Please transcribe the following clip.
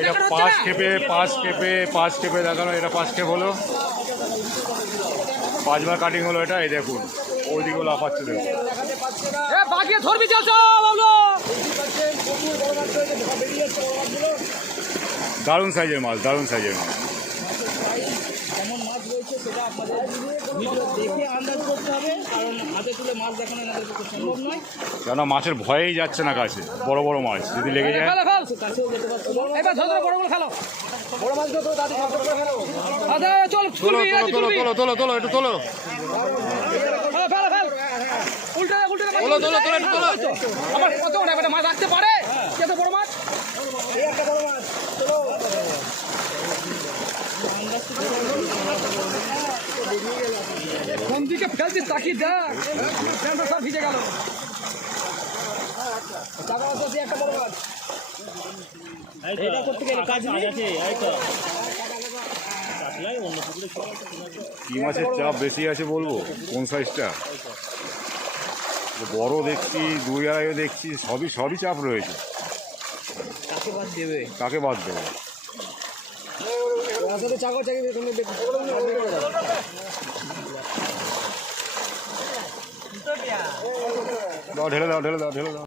এটা পাঁচ খেপে দেখানো, এটা 5 খেপ হলো, 5বার কাটিং হলো। এটা এই দেখুন ওইদিকে লাফাচ্ছে দেখুন। দারুণ সাইজের মাছ, দারুণ সাইজের মাছ। কেমন মাছ রয়েছে সেটা আপনাদের ভিডিও দেখে আন্দাজ করতে হবে, কারণ হাতে তুলে মাছ দেখানো আমাদের পক্ষে সম্ভব নয়। কেন মাছের ভয়েই যাচ্ছে না কাছে, বড় বড় মাছ যদি লেগে যায়। কাছেও যেতে পারছে না। তোলো তোলো একটু তোলো। মাছ রাখতে পারে বড় মাছ, কোন দিকে ফেলছিস তাকিয়ে দেখ, সব ভিজে গেল। কি মাছের চাপ বেশি আছে বলবো? কোন সাইজটা? বড় দেখছি, 2-2.5 দেখছি, সবই চাপ রয়েছে। কাকে বাদ দেবে? ঢেলে দাও।